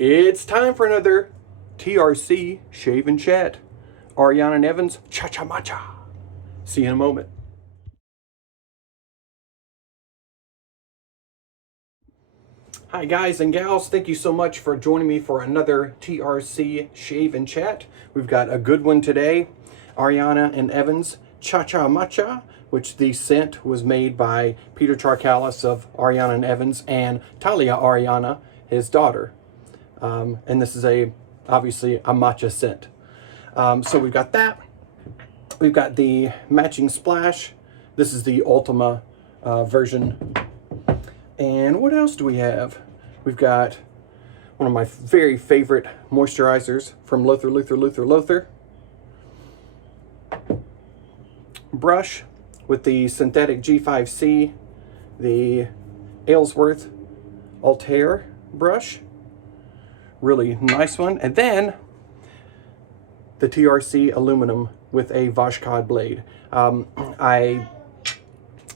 It's time for another TRC Shave and Chat. Ariana and Evans, Cha-Cha Matcha. See you in a moment. Hi guys and gals, thank you so much for joining me for another TRC Shave and Chat. We've got a good one today. Ariana and Evans, Cha-Cha Matcha, which the scent was made by Peter Charkalis of Ariana and Evans and Talia Ariana, his daughter. And this is obviously a matcha scent. So we've got that. We've got the matching splash. This is the Ultima version. And what else do we have? We've got one of my very favorite moisturizers from Lothar. Brush with the synthetic G5C, the Aylesworth Altair brush. Really nice one. And then the TRC aluminum with a Vashkad blade. I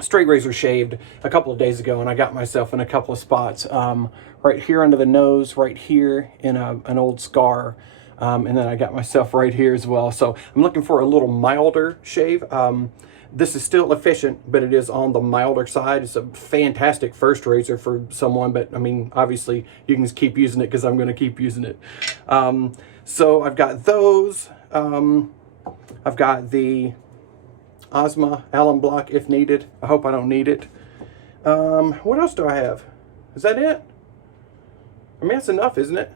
straight razor shaved a couple of days ago and I got myself in a couple of spots. Right here under the nose, right here in an old scar. And then I got myself right here as well. So I'm looking for a little milder shave. This is still efficient, but it is on the milder side. It's a fantastic first razor for someone, but I mean, obviously you can just keep using it because I'm going to keep using it. So I've got those. I've got the Ozma Allen block if needed. I hope I don't need it. What else do I have? Is that it? I mean, that's enough, isn't it?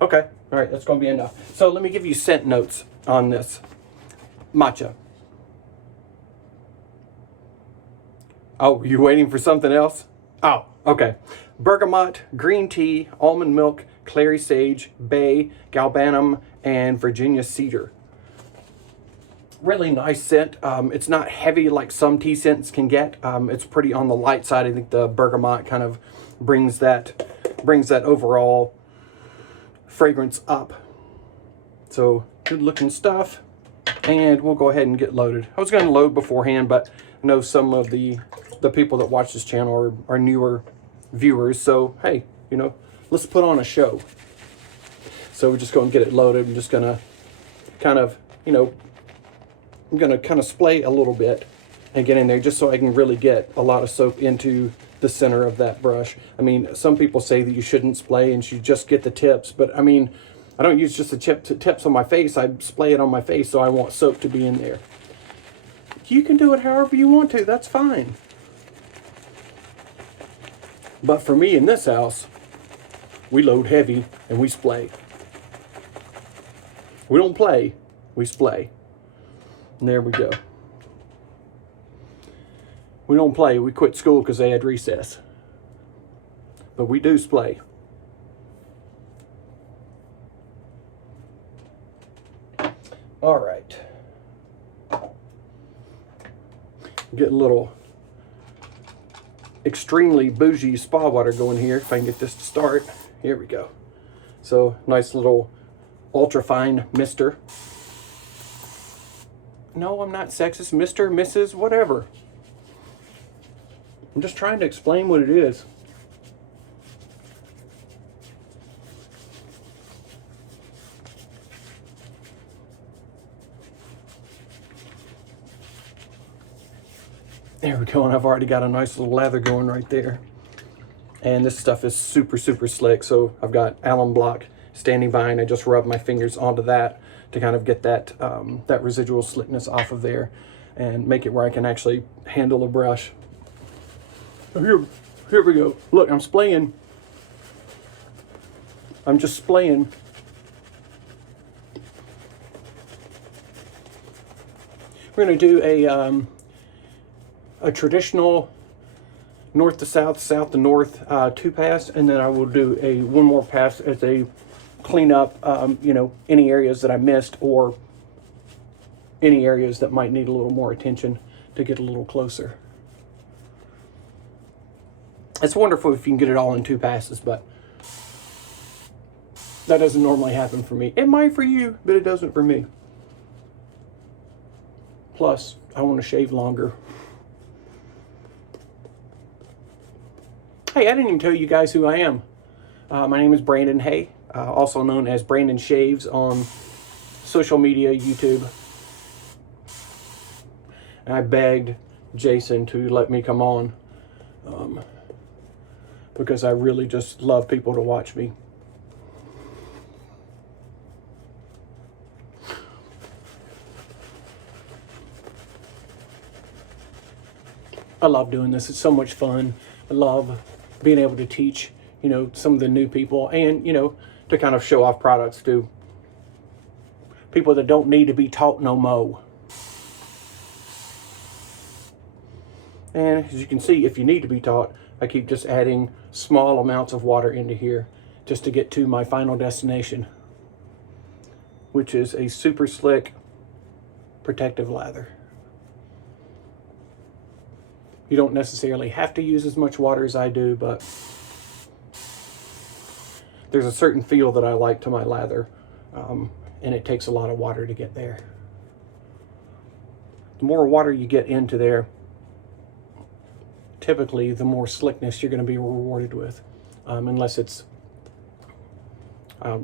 Okay. All right, that's going to be enough. So let me give you scent notes on this. Matcha. Oh, you waiting for something else? Oh, okay. Bergamot, green tea, almond milk, clary sage, bay, galbanum, and Virginia cedar. Really nice scent. It's not heavy like some tea scents can get. It's pretty on the light side. I think the bergamot kind of brings that overall fragrance up. So good looking stuff. And we'll go ahead and get loaded. I was going to load beforehand, but I know some of the people that watch this channel are newer viewers. So, hey, you know, let's put on a show. So we're just going to get it loaded. I'm just going to kind of, you know, I'm going to kind of splay a little bit and get in there just so I can really get a lot of soap into the center of that brush. I mean, some people say that you shouldn't splay and you just get the tips, but I mean, I don't use just the tips on my face. I splay it on my face so I want soap to be in there. You can do it however you want to. That's fine. But for me in this house, we load heavy and we splay. We don't play, we splay. And there we go. We don't play, we quit school because they had recess. But we do splay. All right. Get a little extremely bougie spa water going here if I can get this to start. Here we go. So nice little ultra fine mister. No, I'm not sexist. Mr., Mrs., whatever. I'm just trying to explain what it is. There we go, and I've already got a nice little lather going right there. And this stuff is super, super slick. So I've got alum block standing by, and I just rub my fingers onto that to kind of get that that residual slickness off of there and make it where I can actually handle a brush. Here we go. Look, I'm splaying. I'm just splaying. We're going to do a traditional north to south, south to north 2-pass, and then I will do one more pass as a clean up, you know, any areas that I missed or any areas that might need a little more attention to get a little closer. It's wonderful if you can get it all in 2 passes, but that doesn't normally happen for me. It might for you, but it doesn't for me. Plus, I want to shave longer. Hey, I didn't even tell you guys who I am. My name is Brandon Hay. also known as Brandon Shaves on social media, YouTube. And I begged Jason to let me come on because I really just love people to watch me. I love doing this. It's so much fun. I love being able to teach, you know, some of the new people, and, you know, to kind of show off products to people that don't need to be taught no mo. And as you can see, if you need to be taught, I keep just adding small amounts of water into here just to get to my final destination, which is a super slick protective lather. You don't necessarily have to use as much water as I do, but there's a certain feel that I like to my lather, and it takes a lot of water to get there. The more water you get into there, typically the more slickness you're going to be rewarded with, unless it's, I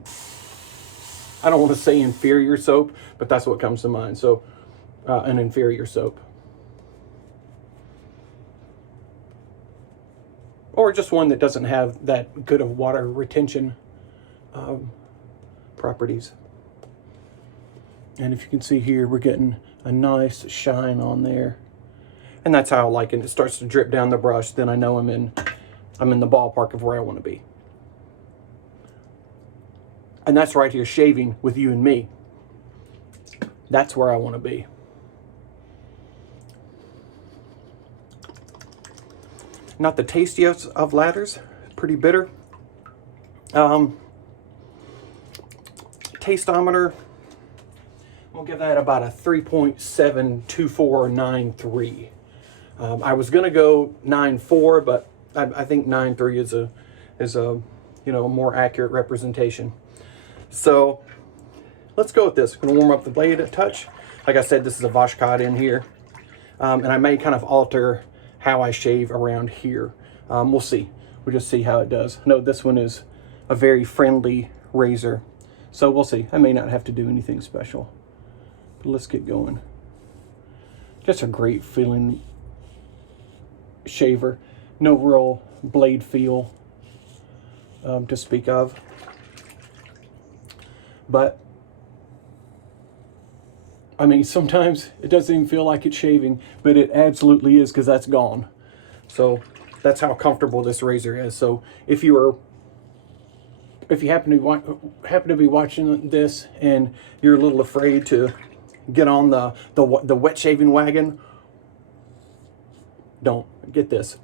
don't want to say inferior soap, but that's what comes to mind. So an inferior soap. Or just one that doesn't have that good of water retention properties. And if you can see here, we're getting a nice shine on there. And that's how I like it. It starts to drip down the brush, then I know I'm in the ballpark of where I want to be. And that's right here, shaving with you and me. That's where I want to be. Not the tastiest of lathers, pretty bitter. Tasteometer, we'll give that about a 3.72493. I was gonna go 9.4, but I think 9.3 is a you know, more accurate representation. So let's go with this. I'm gonna warm up the blade a touch. Like I said, this is a Vashkot in here, and I may kind of alter how I shave around here. We'll see. We'll just see how it does. I know this one is a very friendly razor, so we'll see. I may not have to do anything special, but let's get going. Just a great feeling shaver. No real blade feel to speak of, but I mean, sometimes it doesn't even feel like it's shaving, but it absolutely is, because that's gone. So that's how comfortable this razor is. So if you happen to be watching this and you're a little afraid to get on the wet shaving wagon, don't. Get this.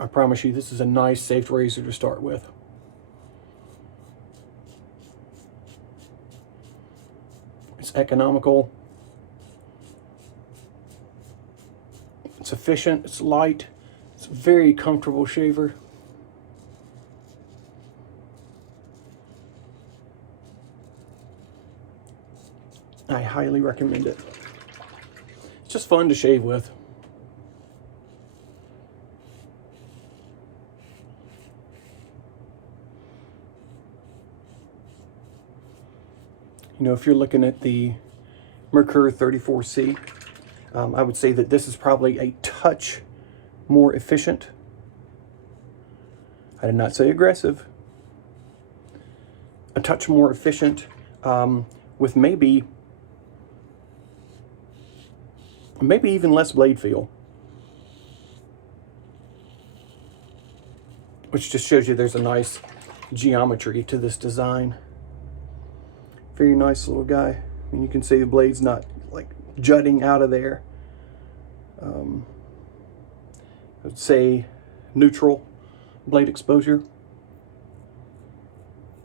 I promise you, this is a nice, safe razor to start with. It's economical. It's efficient. It's light. It's a very comfortable shaver. I highly recommend it. It's just fun to shave with. You know, if you're looking at the Merkur 34C, I would say that this is probably a touch more efficient. I did not say aggressive. A touch more efficient, with maybe even less blade feel. Which just shows you there's a nice geometry to this design. Very nice little guy. I mean, you can see the blade's not like jutting out of there. I would say neutral blade exposure.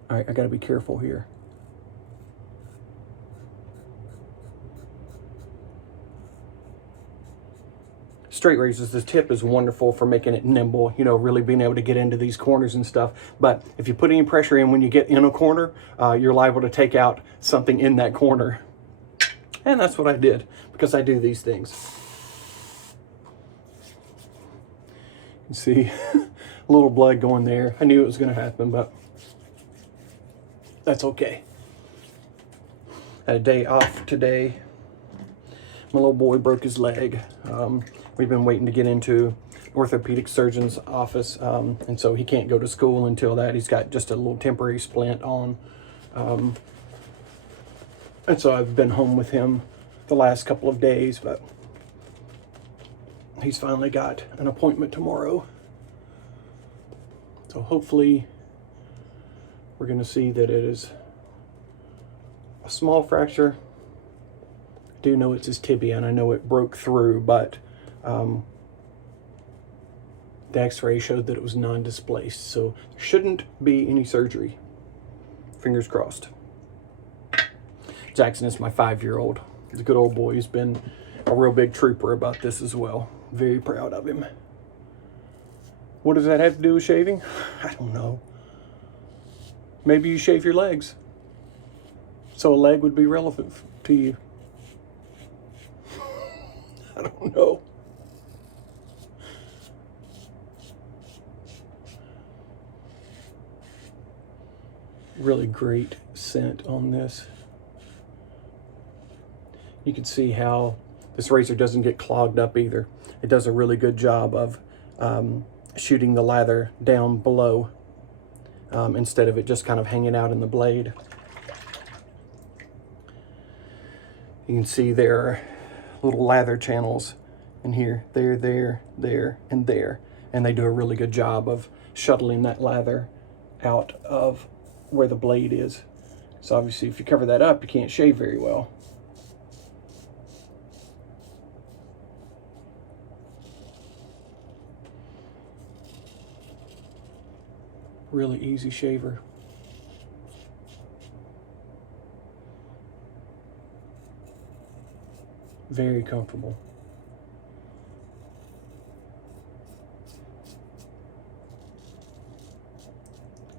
All right, I gotta be careful here. Straight razors, the tip is wonderful for making it nimble, you know, really being able to get into these corners and stuff. But if you put any pressure in when you get in a corner, you're liable to take out something in that corner. And that's what I did, because I do these things. You can see a little blood going there. I knew it was going to happen, but that's okay. I had a day off today. My little boy broke his leg. We've been waiting to get into orthopedic surgeon's office, and so he can't go to school until that. He's got just a little temporary splint on. And so I've been home with him the last couple of days, but he's finally got an appointment tomorrow. So hopefully we're going to see that it is a small fracture. I do know it's his tibia, and I know it broke through, but the x-ray showed that it was non-displaced, so there shouldn't be any surgery. Fingers crossed. Jackson is my 5-year-old. He's a good old boy. He's been a real big trooper about this as well. Very proud of him. What does that have to do with shaving? I don't know. Maybe you shave your legs, so a leg would be relevant to you. I don't know. Really great scent on this. You can see how this razor doesn't get clogged up either. It does a really good job of shooting the lather down below instead of it just kind of hanging out in the blade. You can see there are little lather channels in here, there, and there. And they do a really good job of shuttling that lather out of where the blade is. So obviously if you cover that up, you can't shave very well. Really easy shaver. Very comfortable.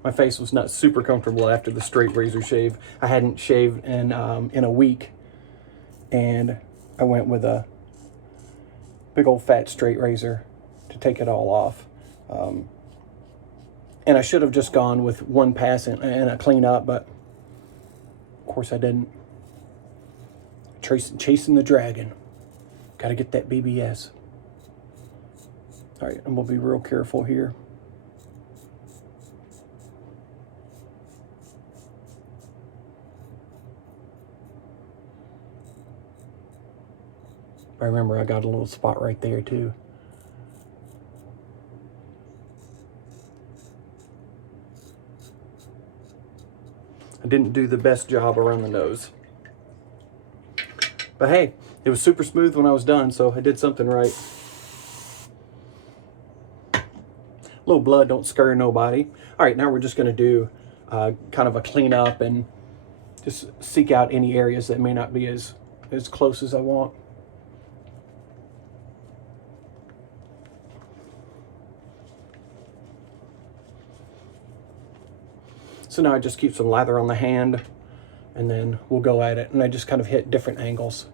My face was not super comfortable after the straight razor shave. I hadn't shaved in a week, and I went with a big old fat straight razor to take it all off. And I should have just gone with one pass and a clean up, but of course I didn't. Chasing the dragon. Got to get that BBS. All right, I'm going to be real careful here. I remember I got a little spot right there too. I didn't do the best job around the nose. But hey, it was super smooth when I was done, so I did something right. A little blood don't scare nobody. All right, now we're just gonna do kind of a cleanup and just seek out any areas that may not be as close as I want. So now I just keep some lather on the hand, and then we'll go at it. And I just kind of hit different angles.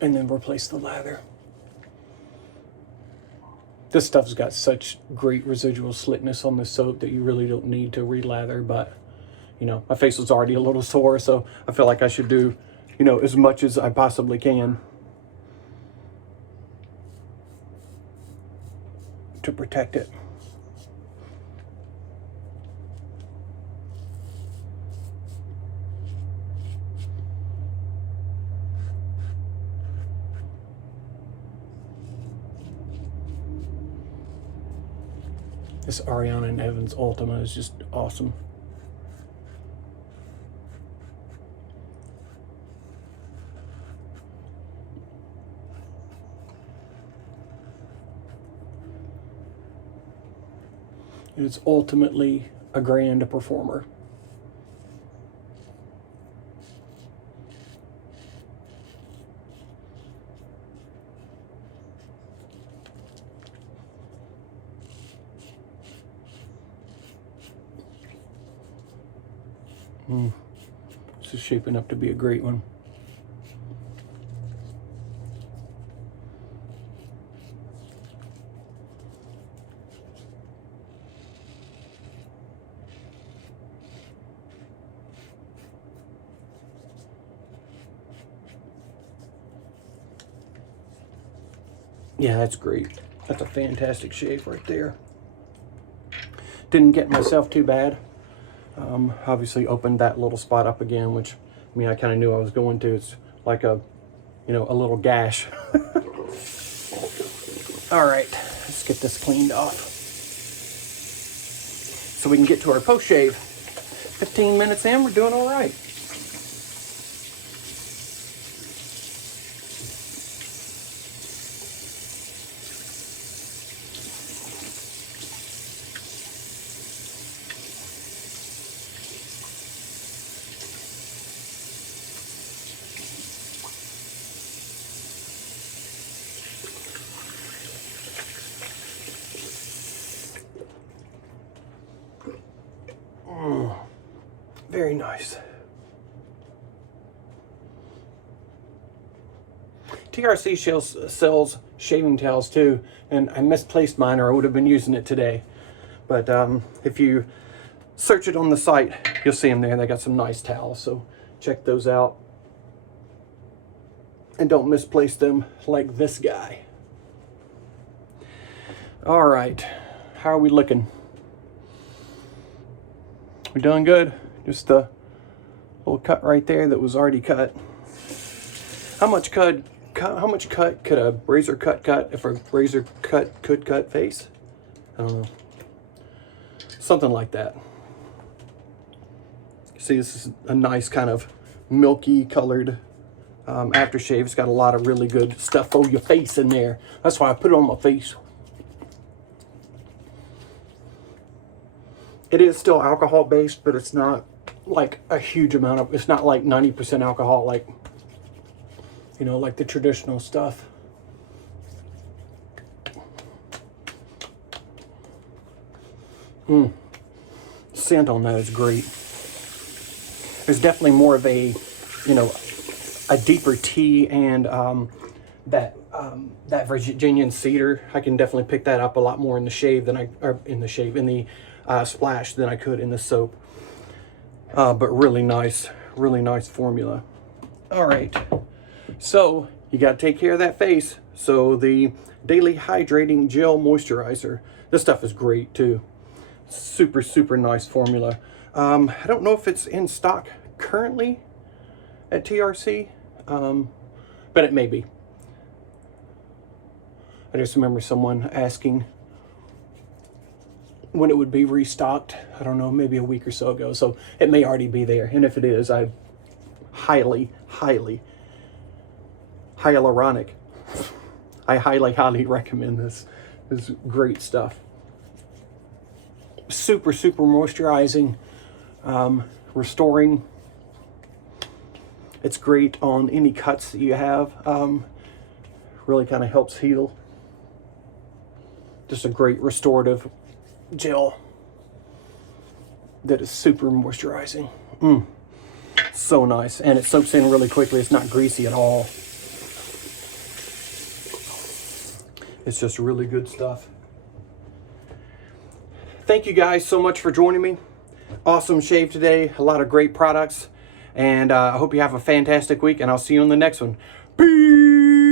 And then replace the lather. This stuff's got such great residual slickness on the soap that you really don't need to re-lather, but you know, my face was already a little sore, so I feel like I should do, you know, as much as I possibly can to protect it. This Ariana and Evans Ultima is just awesome. It's ultimately a grand performer. This is shaping up to be a great one. Yeah, that's great. That's a fantastic shave right there. Didn't get myself too bad. Obviously opened that little spot up again, which, I mean, I kind of knew I was going to. It's like a, you know, a little gash. All right, let's get this cleaned off so we can get to our post shave. 15 minutes in, we're doing all right. Very nice. TRC sells shaving towels too, and I misplaced mine or I would have been using it today. But if you search it on the site, you'll see them there. They got some nice towels, so check those out. And don't misplace them like this guy. All right, how are we looking? We doing good? Just a little cut right there that was already cut. How much cut could a razor cut if a razor cut could cut face? I don't know. Something like that. See, this is a nice kind of milky colored aftershave. It's got a lot of really good stuff for your face in there. That's why I put it on my face. It is still alcohol based, but it's not like a huge amount of, it's not like 90% alcohol, like, you know, like the traditional stuff. Scent on that is great. There's definitely more of a, you know, a deeper tea, and that Virginian cedar, I can definitely pick that up a lot more in the shave than in the splash than I could in the soap. But really nice formula. All right, so you got to take care of that face. So the Daily Hydrating Gel Moisturizer, this stuff is great too. Super nice formula. I don't know if it's in stock currently at TRC, but it may be. I just remember someone asking when it would be restocked. I don't know, maybe a week or so ago. So it may already be there. And if it is, I highly recommend this. This is great stuff. Super moisturizing, restoring. It's great on any cuts that you have. Really kind of helps heal. Just a great restorative gel that is super moisturizing. So nice, and it soaks in really quickly. It's not greasy at all. It's just really good stuff. Thank you guys so much for joining me. Awesome shave today, a lot of great products, and I hope you have a fantastic week, and I'll see you on the next one. Peace.